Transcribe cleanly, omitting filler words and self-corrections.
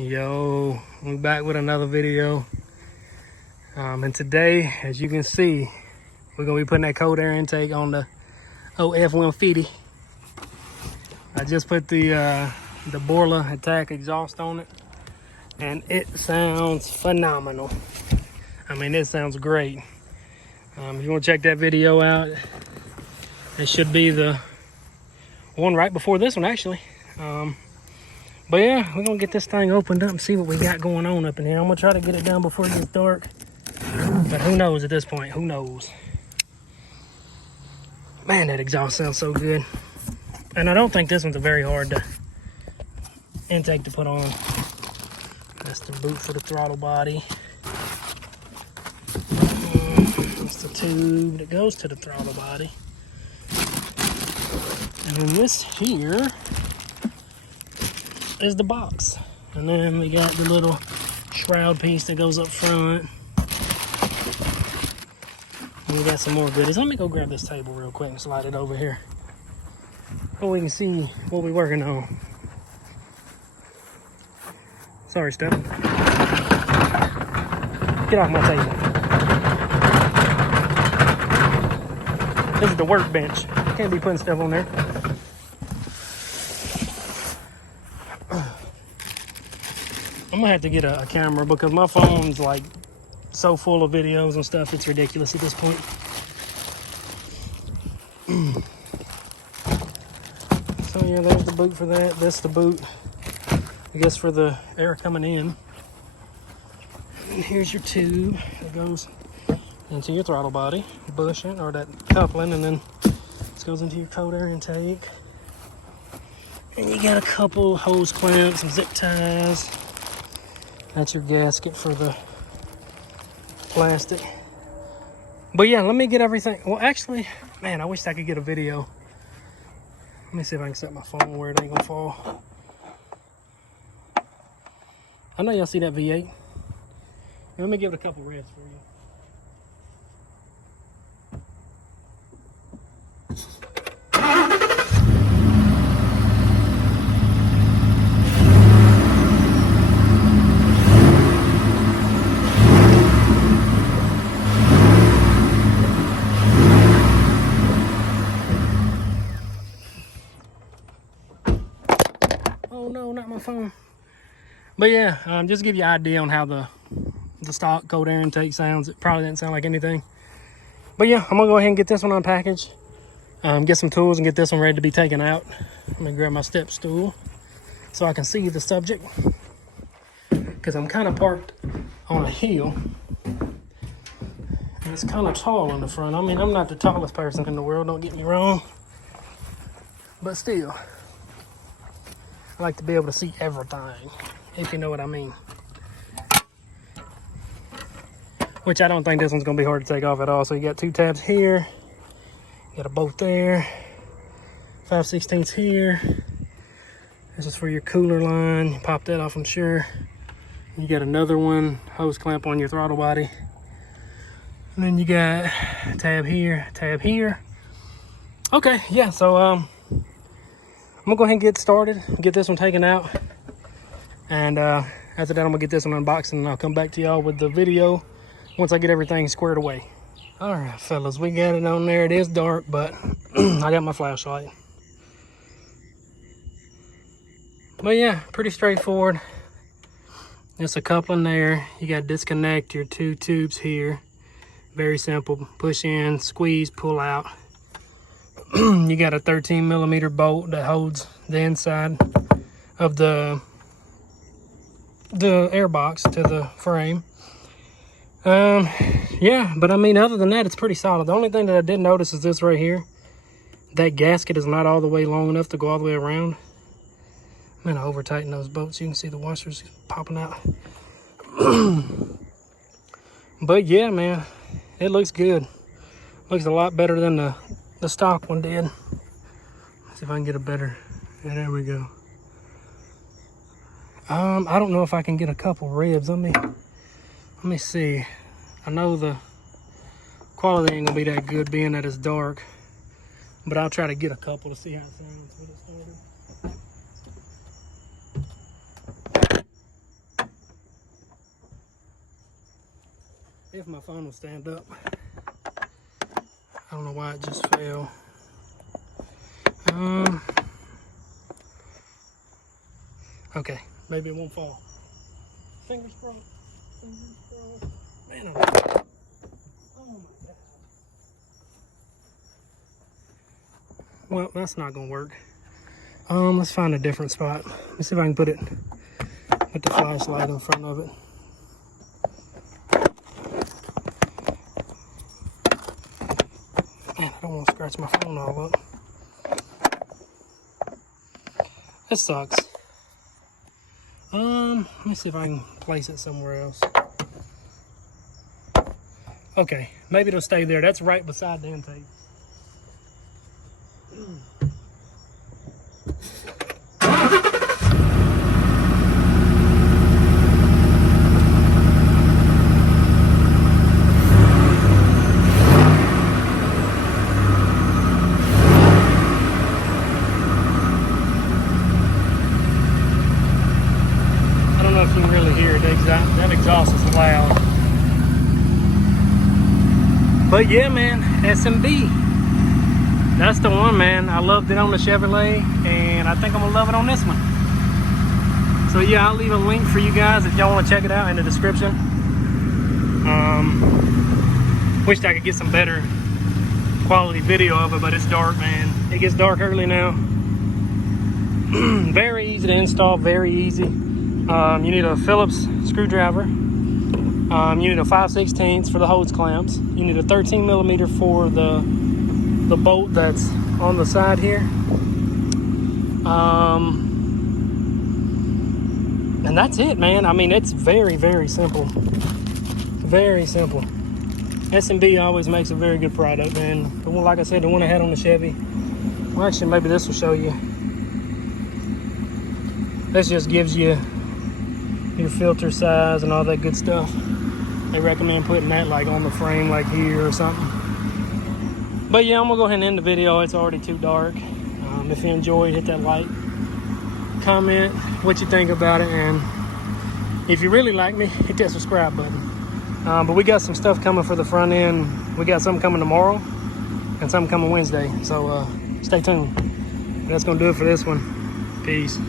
Yo, we're back with another video. And today, as you can see, we're gonna be putting that cold air intake on the OF-150. I just put the Borla Attack exhaust on it, and it sounds phenomenal. I mean, it sounds great. If you want to check that video out, it should be the one right before this one, actually. But yeah, we're gonna get this thing opened up and see what we got going on up in here. I'm gonna try to get it done before it gets dark, but who knows at this point? Who knows? Man, that exhaust sounds so good. And I don't think this one's a very hard intake to put on. That's the boot for the throttle body. That's the tube that goes to the throttle body. And then this here is the box. And then we got the little shroud piece that goes up front. And we got some more goodies. Let me go grab this table real quick and slide it over here so we can see what we're working on. Sorry, Steph. Get off my table. This is the workbench. You can't be putting stuff on there. I'm gonna have to get a camera because my phone's like so full of videos and stuff, it's ridiculous at this point. So yeah, there's the boot for that. That's the boot, I guess, for the air coming in. And here's your tube that goes into your throttle body, bushing, or that coupling, and then this goes into your cold air intake. And you got a couple hose clamps, some zip ties. That's your gasket for the plastic. But yeah, let me get everything. Well, actually, man, I wish I could get a video. Let me see if I can set my phone where it ain't gonna fall. I know y'all see that V8. Let me give it a couple revs for you. Oh no, not my phone. But yeah, just to give you an idea on how the stock cold air intake sounds. It probably didn't sound like anything. But yeah, I'm gonna go ahead and get this one unpackaged. Get some tools and get this one ready to be taken out. Let me grab my step stool so I can see the subject. Because I'm kind of parked on a hill. And it's kind of tall in the front. I mean, I'm not the tallest person in the world, don't get me wrong. But still, I like to be able to see everything, if you know what I mean. Which I don't think this one's gonna be hard to take off at all. So you got two tabs here, you got a bolt there, 5/16 here. This is for your cooler line. You pop that off, I'm sure. You got another one, hose clamp on your throttle body. And then you got a tab here, tab here. Okay, yeah, so I'm gonna go ahead and get started, get this one taken out. And after that, I'm gonna get this one unboxed and I'll come back to y'all with the video once I get everything squared away. All right, fellas, we got it on there. It is dark, but I got my flashlight. But yeah, pretty straightforward. Just a coupling there. You got to disconnect your two tubes here. Very simple. Push in, squeeze, pull out. You got a 13mm bolt that holds the inside of the air box to the frame. Yeah, but I mean, other than that, it's pretty solid. The only thing that I did notice is this right here. That gasket is not all the way long enough to go all the way around. I'm gonna over tighten those bolts. You can see the washers popping out. But yeah, man, it looks good. Looks a lot better than the stock one did. Let's see if I can get a better. Yeah, there we go. I don't know if I can get a couple ribs. Let me see. I know the quality ain't gonna be that good being that it's dark, but I'll try to get a couple to see how it sounds. If my phone will stand up. I don't know why it just fell. Okay, maybe it won't fall. Fingers crossed. Fingers crossed. Man, oh my God. Well, that's not gonna work. Let's find a different spot. Let's see if I can put the flashlight in front of it. Man, I don't want to scratch my phone all up. This sucks. Let me see if I can place it somewhere else. Okay, maybe it'll stay there. That's right beside the intake. I don't know if you can really hear it. That exhaust is loud. But yeah, man, SMB. That's the one, man. I loved it on the Chevrolet, and I think I'm gonna love it on this one. So yeah, I'll leave a link for you guys if y'all want to check it out in the description. Wished I could get some better quality video of it, but it's dark, man. It gets dark early now. Very easy to install, very easy. You need a Phillips screwdriver. You need a 5/16 for the hose clamps. You need a 13 millimeter for the bolt that's on the side here. And that's it, man. I mean, it's very, very simple. Very simple. S&B always makes a very good product, man. The one, like I said, the one I had on the Chevy. Well, actually, maybe this will show you. This just gives you your filter size and all that good stuff. They recommend putting that like on the frame, like here or something. But yeah, I'm gonna go ahead and end the video. It's already too dark. If you enjoyed, hit that like, comment what you think about it, and if you really like me, hit that subscribe button. But we got some stuff coming for the front end. We got something coming tomorrow and something coming Wednesday. So stay tuned. That's gonna do it for this one. Peace.